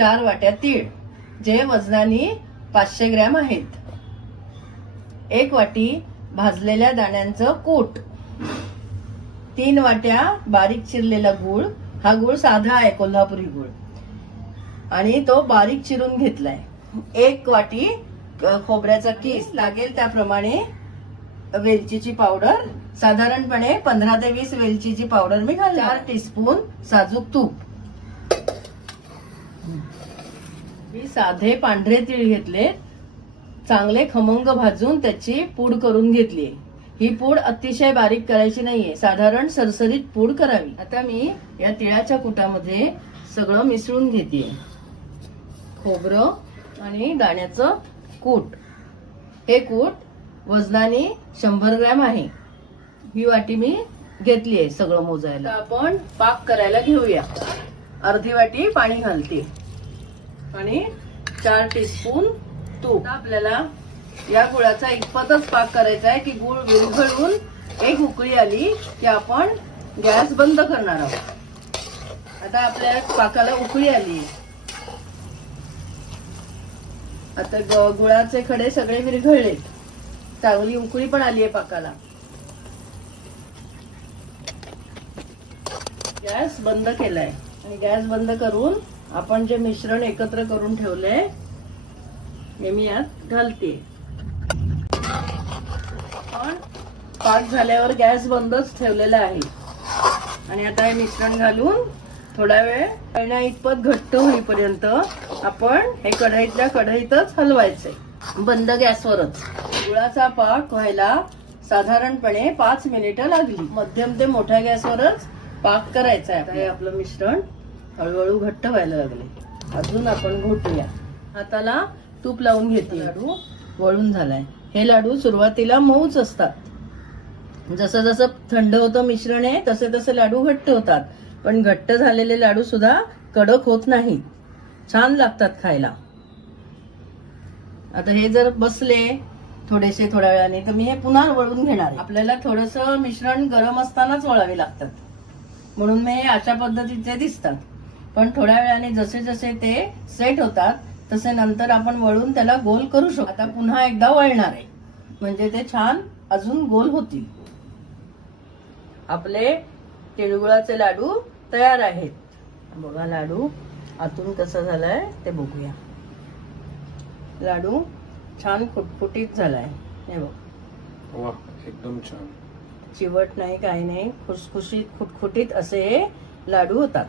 चार वाट्या तीळ जे वजनाने पाचशे ग्रॅम आहेत. एक वाटी भाजलेल्या दाण्यांचं कूट. तीन वाट्या बारीक चिरलेला गूळ हा गूळ साधा आहे कोल्हापुरी गूळ. आणि तो बारीक चिरून घेतलाय. एक वाटी खोबऱ्याचा किस लागेल त्याप्रमाणे वेलचीची पावडर. साधारणपणे पंधरा ते वीस वेलचीची पावडर मी घाल चार टीस्पून साजूक तूप. मी साधे पांढरे तीळ घेतले चांगले खमंग भाजून त्याची पूड करून घेतली. ही पूड अतिशय बारीक करायची नाहीये साधारण सरसरीत पूड करावी. आता मी या तिळाच्या कुटामध्ये सगळं मिसळून घेते. खोबरं आणि दाण्याचं कूट. हे कूट वजनाने शंभर ग्रॅम आहे. ही वाटी मी घेतली आहे सगळं मोजायला. आपण पाक करायला घेऊया. अर्धी वाटी पाणी घालते. आणि चार टीस्पून तूप. आपल्याला या गुळाचा इतपतच पाक करायचा आहे की गुळ विरघळून एक उकळी आली की आपण गॅस बंद करणार आहोत. आता आपल्या पाकाला उकळी आली. आता गुळाचे खडे सगळे विरघळलेत चांगली उकळी पण आली आहे पाकाला. गॅस बंद केलाय. आणि गॅस बंद करून आपण जे मिश्रण एकत्र करून ठेवले हे मी यात घालते. पण पाक झाल्यावर गॅस बंदच ठेवलेला आहे. आणि आता हे मिश्रण घालून थोडा वेळ कळण्या इतपत घट्ट होईपर्यंत आपण हे कढईतल्या कढईतच हलवायचंय. बंद गॅसवरच. गुळाचा पाक व्हायला साधारणपणे पाच मिनिटं लागली. मध्यम ते मोठ्या गॅसवरच पाक करायचा आहे आता हे आपलं मिश्रण हळूहळू घट्ट व्हायला लागले. अजून आपण घोटूया. हाताला तूप लावून घेते. लाडू वळून झालाय. हे लाडू सुरुवातीला मऊच असतात. जसं जसं थंड होतं मिश्रण आहे तसे तसे लाडू घट्ट होतात. पण घट्ट झालेले लाडू सुद्धा कडक होत नाहीत छान लागतात खायला. आता हे जर बसले थोडेसे थोड्या वेळाने तर मी हे पुन्हा वळून घेणार आपल्याला थोडस मिश्रण गरम असतानाच वळावे लागतात. म्हणून मी हे अशा पद्धतीचे दिसतात. पण थोड्या वेळाने जसे जसे ते सेट होतात तसे नंतर आपण वळून त्याला गोल करू शकतो. आता पुन्हा एकदा वळणार आहे. म्हणजे ते छान अजून गोल होतील. आपले तिळगुळाचे लाडू तयार आहेत. बघा लाडू आतून कसा झालाय ते बघूया. लाडू छान फुटफुटीत झालाय. हे बघ. एकदम छान. चिवट नाही काही नाही. खुसखुशीत खुटखुटीत असे लाडू होतात.